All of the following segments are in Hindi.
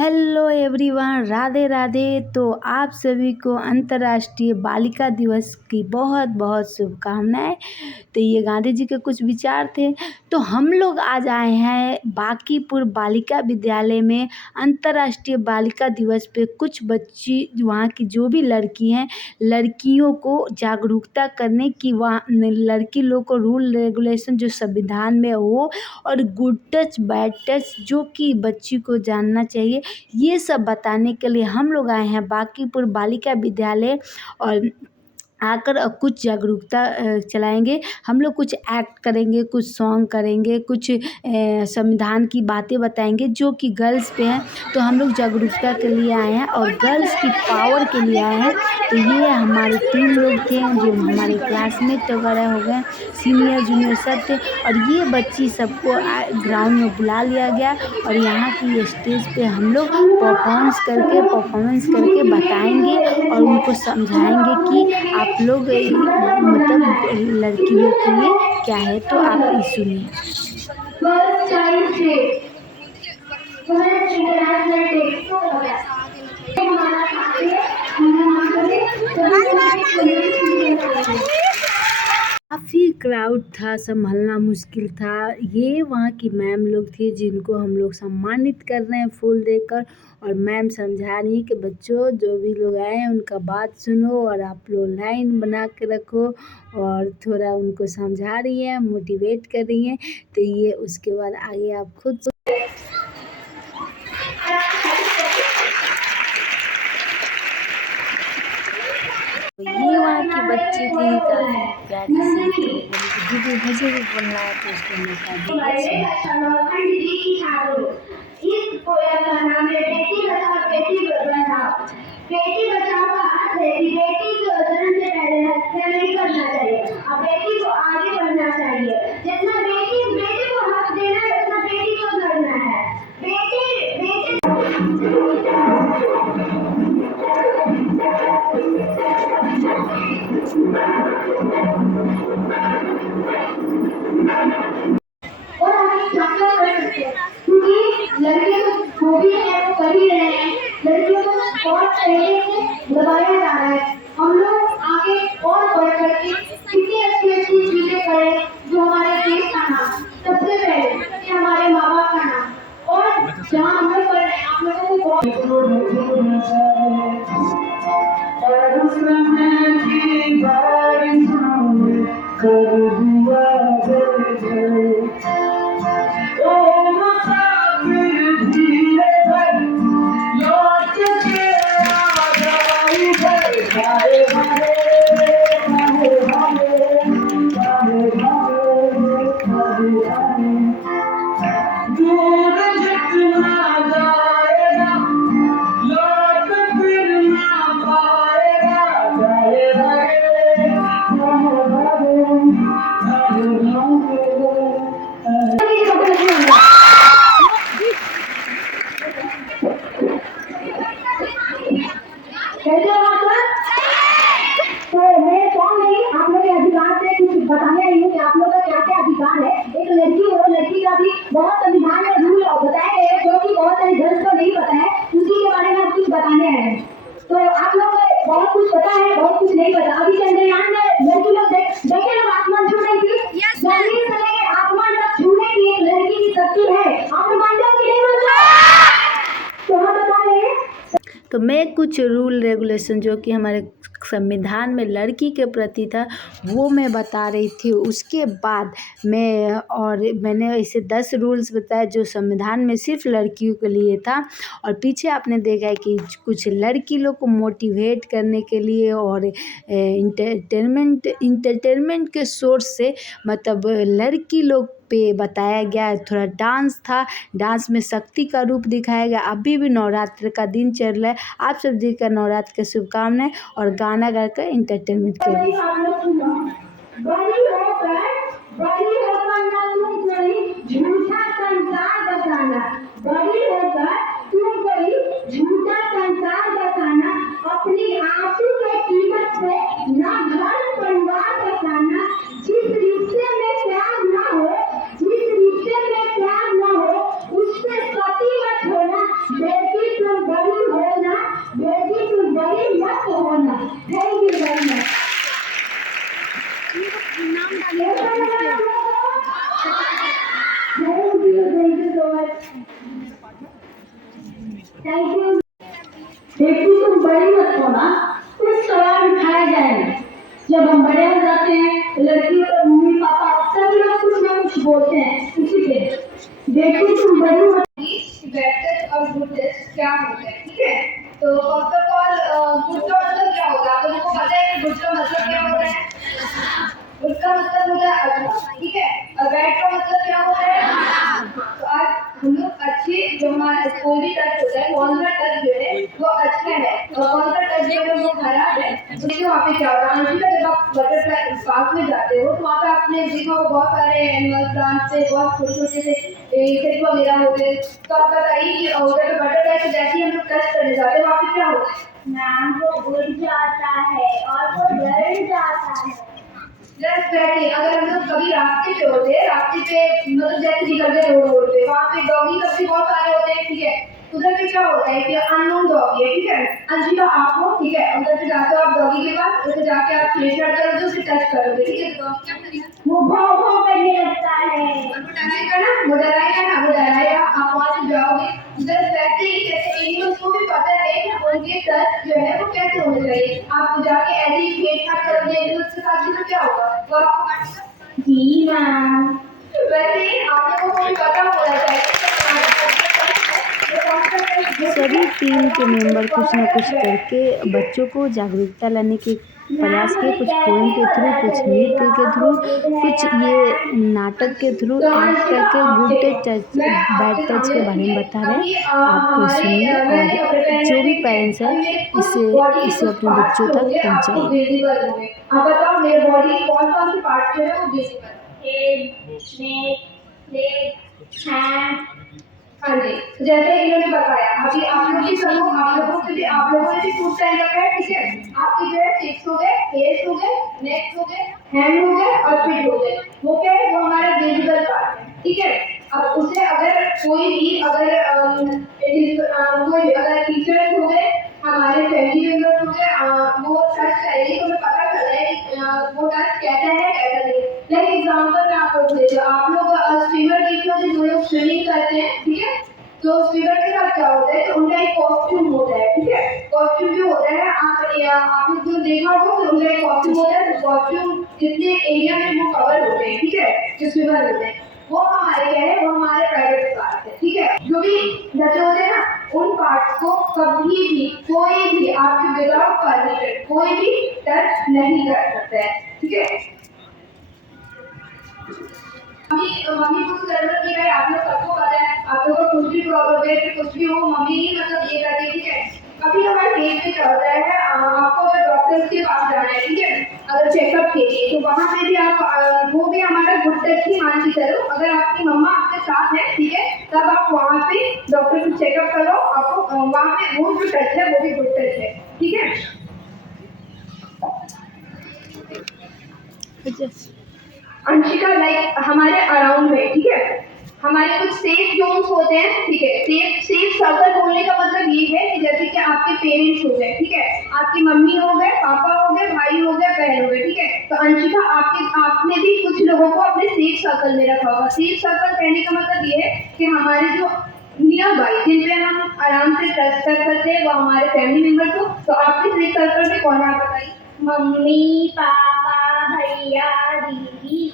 Hello everyone, Radhe Radhe. तो आप सभी को अंतर्राष्ट्रीय बालिका दिवस की बहुत बहुत शुभकामनाएं। तो ये गांधी जी के कुछ विचार थे। तो हम लोग आज आए हैं बांकीपुर बालिका विद्यालय में अंतर्राष्ट्रीय बालिका दिवस पे कुछ बच्ची वहाँ की जो भी लड़की हैं, लड़कियों को जागरूकता करने की, वहाँ लड़की लोग को रूल रेगुलेशन जो संविधान में हो और गुड टच बैड टच जो कि बच्ची को जानना चाहिए, ये सब बताने के लिए हम लोग आए हैं बांकीपुर बालिका विद्यालय। और आकर कुछ जागरूकता चलाएंगे। हम लोग कुछ एक्ट करेंगे, कुछ सॉन्ग करेंगे, कुछ संविधान की बातें बताएंगे जो कि गर्ल्स पे हैं। तो हम लोग जागरूकता के लिए आए हैं और गर्ल्स की पावर के लिए आए हैं। तो ये हमारे 3 लोग थे जो हमारे क्लासमेट वगैरह हो गए, सीनियर जूनियर सब थे। और ये बच्ची सबको ग्राउंड में बुला लिया गया और यहाँ की स्टेज पे हम लोग परफॉर्मेंस करके बताएंगे और उनको समझाएंगे कि आप लोग मतलब लड़की लोग के लिए क्या है। तो आप ये सुनिए। काफ़ी क्राउड था, संभालना मुश्किल था। ये वहाँ की मैम लोग थी जिनको हम लोग सम्मानित कर रहे हैं फूल देकर। और मैम समझा रही है कि बच्चों जो भी लोग आए हैं उनका बात सुनो और आप लोग लाइन बना के रखो। और थोड़ा उनको समझा रही है, मोटिवेट कर रही हैं। तो ये उसके बाद आगे आप खुद ये वहाँ की बच्ची थी, काफ़ी प्यारी सी। तो बोली कि दीदी मुझे भी बोलना है, तो उसको मौका दीजिए। बेटी बचाओ का अर्थ है कि बेटी को जन्म से पहले हत्या नहीं करना चाहिए और बेटी को आगे बढ़ना चाहिए। जितना बेटी को हक देना है उतना बेटी को करना है। और हम क्या कर सकते हैं, क्योंकि लड़कियों को भी है वो कर ही रहे हैं। लड़कियों को बहुत पहले से दबाया जा रहा है। हम लोग आगे और बढ़ करके कितनी अच्छी अच्छी चीजें करें जो हमारे देश का नाम, सबसे पहले हमारे माँ बाप का नाम। और जहाँ हम लोग कर रहे हैं आप लोगों को बहुत बताने आई हूँ कि आप लोग का क्या क्या अधिकार है। एक लड़की हो, लड़की का भी बहुत संविधान में रूल बताए गए हैं जो कि बहुत सारे गर्ल्स को नहीं पता है, उसी के बारे में हम कुछ बताने आए हैं। तो आप लोग को बहुत कुछ पता है, बहुत कुछ नहीं पता। अभी चंद्रयान में लड़की लोग देखे लोग आसमान छू रही थी, जमीन से लेकर आसमान तक छूने की एक लड़की की शक्ति है। आप मानते हो कि नहीं मानते? तो हम बता रहे हैं। तो मैं कुछ रूल रेगुलेशन जो कि हमारे संविधान में लड़की के प्रति था वो मैं बता रही थी। उसके बाद मैंने ऐसे 10 रूल्स बताए जो संविधान में सिर्फ लड़कियों के लिए था। और पीछे आपने देखा है कि कुछ लड़की लोग को मोटिवेट करने के लिए और इंटरटेनमेंट के सोर्स से मतलब लड़की लोग पे बताया गया। थोड़ा डांस था, डांस में शक्ति का रूप दिखाया गया। अभी भी नवरात्र का दिन चल रहा है, आप सब जी का नवरात्र की शुभकामनाएं और गाना गाकर इंटरटेनमेंट करिए। अपनी आंसू के कीमत से ना घर परिवार बचाना, जिस रिश्ते में प्यार ना हो, जिस रिश्ते में प्यार ना हो उससे सती मत होना। बेटी थैंक यू। देखो तुम बड़ी मत हो ना, कुछ सवाल उठाया जाएगा। जब हम बड़े हो जाते हैं लड़कियों का मम्मी पापा सब लोग कुछ ना कुछ बोलते हैं, इसी पे देखो तुम बड़ी मत। बैड टच और गुड टच क्या होता है, ठीक है। तो फर्स्ट ऑफ ऑल गुड का मतलब क्या होगा, आप लोगों को पता है कि गुड का मतलब क्या होता है। गुड का मतलब होता है अच्छा, ठीक है। और बैड का मतलब क्या होता है। तो आज हम लोग अच्छे जो हमारा कोई भी टच होता है, कौन सा टच जो है वो अच्छा है और कौन सा टच जो है वो खराब है। उसके वहाँ पे क्या होता है, अनुष्का जब आप बटरफ्लाई पार्क में जाते हो तो वहाँ पे आपने देखा हो बहुत सारे एनिमल प्लांट्स से बहुत छोटे छोटे से इंसेक्ट वगैरह होते हैं। तो आप बताइए कि उधर बटरफ्लाई से जैसे ही हम लोग टच करने जाते हैं वहाँ पे क्या होता है। नाम वो उड़ जाता है और वो डर जाता है। जस्ट वैसे अगर हम लोग कभी रास्ते पे होते हैं, रास्ते पे मतलब जैसे निकलते रोड पे वहाँ पे डॉगी सब भी बहुत सारे होते हैं, ठीक है। उधर पे क्या होता है कि अननोन डॉगी है, ठीक है। अंशिका आप हो, ठीक है। उधर पे जाते हो आप डॉगी के पास, उधर जाके आप प्लेसर करोगे, उसे टच करोगे, ठीक है। तो डॉगी क्या करेगा, वो भौं भौं करने लगता है और वो डराएगा ना, वो डराएगा ना, वो डराएगा। आप वहाँ से जाओगे जस्ट वैसे ही जैसे एनिमल्स को भी पता है कि उनके टच जो है वो कैसे होने चाहिए। आप जाके ऐसे ही छेड़छाड़ करोगे एनिमल्स के साथ भी तो क्या होगा, वो आपको काटेगा। जी मैम। वैसे ही आप लोगों को भी पता होना चाहिए कि हमारे सभी टीम के मेंबर कुछ न कुछ करके बच्चों को जागरूकता लाने के प्रयास किए, कुछ पोएम के थ्रू, कुछ नृत्य के थ्रू, कुछ ये नाटक के थ्रू एक्ट करके गुड टच बैड टच के बारे में बता रहे हैं। आप सुनिए और जो भी पेरेंट्स है इसे अपने बच्चों तक पहुंचाइए। आप बताओ मेरे बॉडी कौन कौन से पार्ट जो है वो विजिबल है। हेड, नेक, लेग, हैंड। हाँ जी, जैसे इन्होंने बताया अभी आप लोगों के लिए आप लोगों ने भी सूट पहन रखा है, ठीक है। आपके जो है चिक्स हो गए, फेस हो गए, नेक हो गए, हैंड हो गए और फीट हो गए। वो क्या है, वो हमारा विजिबल पार्ट है, ठीक है। अब उसे अगर कोई भी अगर टीचर्स हो गए, हमारे फैमिली मेंबर्स हो गए, वो टच करेंगे तो हमें पता चल रहा है कि वो टच कैसा है कैसा नहीं। लाइक एग्जांपल मैं आपको दे दूं, आप लोग स्विमर देखे होंगे जो लोग स्विमिंग करते हैं, ठीक है। तो स्विमर के साथ क्या होता है, तो उनका एक कॉस्ट्यूम होता है, ठीक है। कॉस्ट्यूम जो होता है आप लोग जो देखा होगा तो उनका एक कॉस्ट्यूम होता है। तो कॉस्ट्यूम जितने एरिया में वो कवर होते हैं, ठीक है, जो स्विमर होते हैं वो हमारे क्या है, वो हमारे प्राइवेट पार्ट है, ठीक है। जो भी ढके होते हैं ना उन पार्ट्स को कभी भी कोई भी आपके विदाउट परमिशन कोई भी टच नहीं कर सकता है, ठीक है। मम्मी को तो जरूरत नहीं है, आप लोग सबको पता है। आप लोगों को कुछ भी प्रॉब्लम है फिर कुछ भी हो मम्मी ही मतलब ये करती है, ठीक है। कभी हमारे केस में क्या होता है, आपको अगर डॉक्टर के पास जाना है, ठीक है, अगर चेकअप के लिए, तो वहाँ पे भी आप वो भी हमारा गुड टच ही मान के चलो। अगर आपकी मम्मा आपके साथ है, ठीक है, तब आप वहाँ पे डॉक्टर से चेकअप करो, आपको वहाँ पे वो जो टच है वो भी गुड टच है, ठीक है। अंशिका लाइक हमारे अराउंड में, ठीक है, हमारे कुछ सेफ जोन्स होते हैं, ठीक है। सेफ सर्कल बोलने का मतलब ये है कि जैसे कि आपके पेरेंट्स हो गए, ठीक है, आपकी मम्मी हो गए, पापा हो गए, भाई हो गए, बहन हो गए, ठीक है। तो अंशिका आपने भी कुछ लोगों को अपने सेफ सर्कल में रखा होगा। सेफ सर्कल कहने का मतलब ये है कि हमारे जो नियर बाई जिन पे हम आराम से टच कर सकते हैं वो हमारे फैमिली मेंबर्स हो। तो आपके सेफ सर्कल में कौन है आप बताइए। मम्मी, पापा, भैया, दीदी।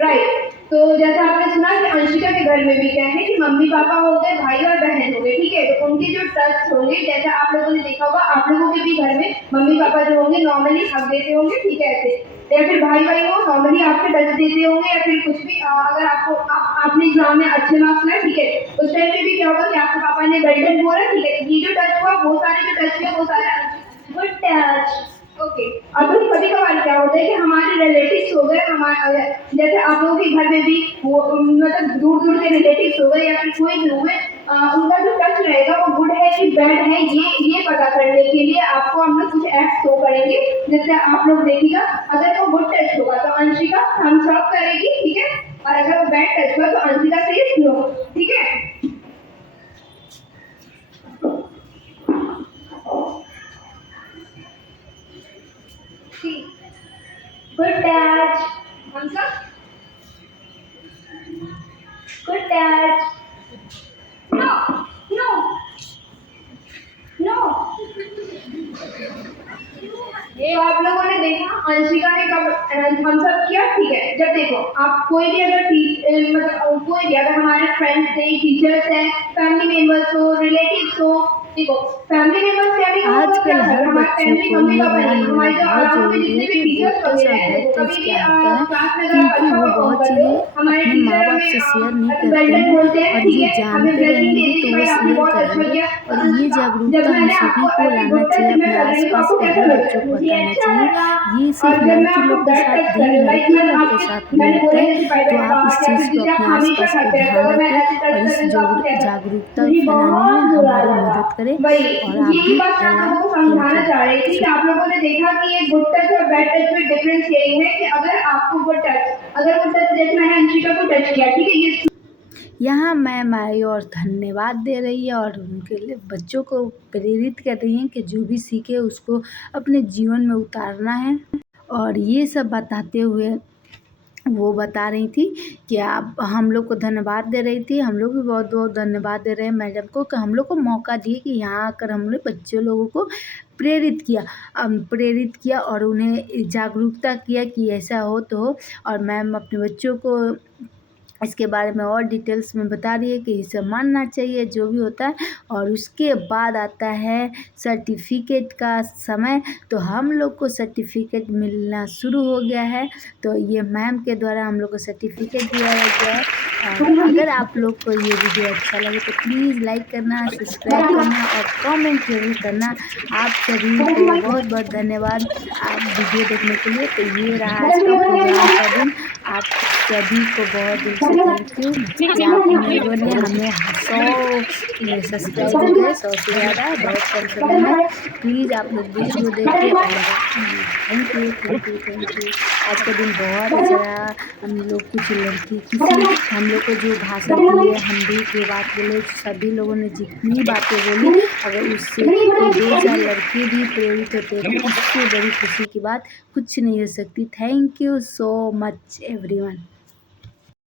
राइट। तो जैसा आपने सुना कि अंशिका के घर में भी क्या है कि मम्मी पापा हो गए, भाई और बहन हो गए, ठीक है। तो उनके जो टच होंगे, जैसा आप लोगों ने देखा होगा, आप लोगों के भी घर में मम्मी पापा जो होंगे नॉर्मली हक देते होंगे, ठीक है, ऐसे। या फिर भाई भाई हो नॉर्मली आपके टच देते होंगे, या फिर कुछ भी अगर आपने एग्जाम में अच्छे मार्क्स लाए, ठीक है, उस टाइम पे भी क्या होगा कि आपके पापा ने वेल बोला, ठीक है। ये जो टच हुआ वो सारे जो टच हुए वो सारे गुड टच। ओके। अब कभी कभार क्या होता है कि हमारे रिलेटिव्स हो गए, हमारे जैसे आप लोगों के घर में भी वो मतलब दूर दूर के रिलेटिव्स हो गए या फिर कोई भी हो गए, उनका जो टच रहेगा वो गुड है कि बैड है, ये पता करने के लिए आपको हम लोग कुछ ऐप्स शो करेंगे। जैसे आप लोग देखिएगा, अगर वो गुड टच होगा तो अंशिका थम्स अप करेगी, ठीक है, और अगर वो बैड टच हुआ तो अंशिका से नो, ठीक है। Good touch. Thumbs up. Good touch. No, no. ये आप लोगों ने देखा अंशिका ने कब थम्स अप किया, ठीक है। जब देखो आप कोई भी अगर मतलब कोई भी अगर हमारे फ्रेंड्स थे, टीचर्स हैं, फैमिली मेंबर्स हो, रिलेटिव्स हो, देखो फैमिली मेंबर्स क्या भी होगा तो क्या आजकल होगा, हर हमारे बच्चों फैमिली को मम्मी ये पापा ध्यान नहीं, देना हमारे जो बहुत अराउंड में ज़रूरी है जितने भी कि गुड टीचर्स टच वगैरह और हैं, बैड देखो टच कभी भी क्या होता है, क्लास में अगर आप क्योंकि अच्छा वो परफॉर्म बहुत करते हो, चीज़ें हमारे अपने माँ टीचर बाप हमें से शेयर नहीं करते वेलकम हैं बोलते हैं, और ठीक ये है, हमें जानते ब्लेसिंग रहेंगे देते हैं तो कि वो भाई आपने शेयर बहुत अच्छा करेंगे। किया। और तो ये अंशिका, जब जागरूकता हम मैंने सभी आपको को ऐसे लाना गुड टच चाहिए, अपने में कर रही हूँ तो आसपास आपको के कैसा हर लग रहा बच्चों है? को मुझे बताना अच्छा चाहिए। लगा। ये और सिर्फ जब मैं लड़की आपको लोग के बैड साथ टच कर नहीं, रही हूँ, लाइक लड़कियों मैं लोग के आपके, साथ भी मैंने होता बोला है। जैसे तो पहले आप इस बात या चीज़ फिर को जिसे अपने आप हमेशा आसपास पे करते रहते ध्यान हो, मैं रखें ऐसे टच और कर इस रही हूँ तो आपको कैसा, जागरूकता मुझे फैलाने में बहुत बुरा हमारी लगा। मदद करें वही और आप यही भी बात मैं आप फैलाएं। लोगों को थैंक समझाना यू। चाह रही थी कि आप लोगों ने देखा कि ये गुड टच और बैड टच में डिफरेंस यही है कि अगर आपको गुड टच, अगर गुड टच जैसे मैंने अंशिका को टच किया, ठीक है, ये यहाँ मैम आई और धन्यवाद दे रही है और उनके लिए बच्चों को प्रेरित कर रही हैं कि जो भी सीखे उसको अपने जीवन में उतारना है। और ये सब बताते हुए वो बता रही थी कि आप हम लोग को धन्यवाद दे रही थी। हम लोग भी बहुत बहुत धन्यवाद दे रहे हैं मैडम को कि हम लोग को मौका दिए कि यहाँ आकर हमने बच्चे लोगों को प्रेरित किया और उन्हें जागरूकता किया कि ऐसा हो तो हो। और मैम अपने बच्चों को इसके बारे में और डिटेल्स में बता रही है कि इसे मानना चाहिए जो भी होता है। और उसके बाद आता है सर्टिफिकेट का समय। तो हम लोग को सर्टिफिकेट मिलना शुरू हो गया है। तो ये मैम के द्वारा हम लोग को सर्टिफिकेट दिया गया है। और अगर आप लोग को ये वीडियो अच्छा लगे तो प्लीज़ लाइक करना, सब्सक्राइब करना और कमेंट ज़रूर करना। आप सभी को बहुत बहुत धन्यवाद आप वीडियो देखने के लिए। तो ये रहा आज का प्रोग्राम का दिन। आप सभी को बहुत दिल से थैंक यू कि आप लोगों ने हमें 100 सब्सक्राइब हो गए, 100 से ज़्यादा बहुत कम समय में। प्लीज़ आप लोग वीडियो देखिए और thank you thank you thank you. आज का दिन बहुत अच्छा रहा। हम लोग कुछ लड़की किसी हम लोग को जो भाषण दिए, हम भी जो बात बोले, सभी लोगों ने जितनी बातें बोली, अगर उससे कोई 2-4 लड़के भी प्रेरित होते तो इससे बड़ी खुशी की बात कुछ नहीं हो सकती। Thank you so much everyone.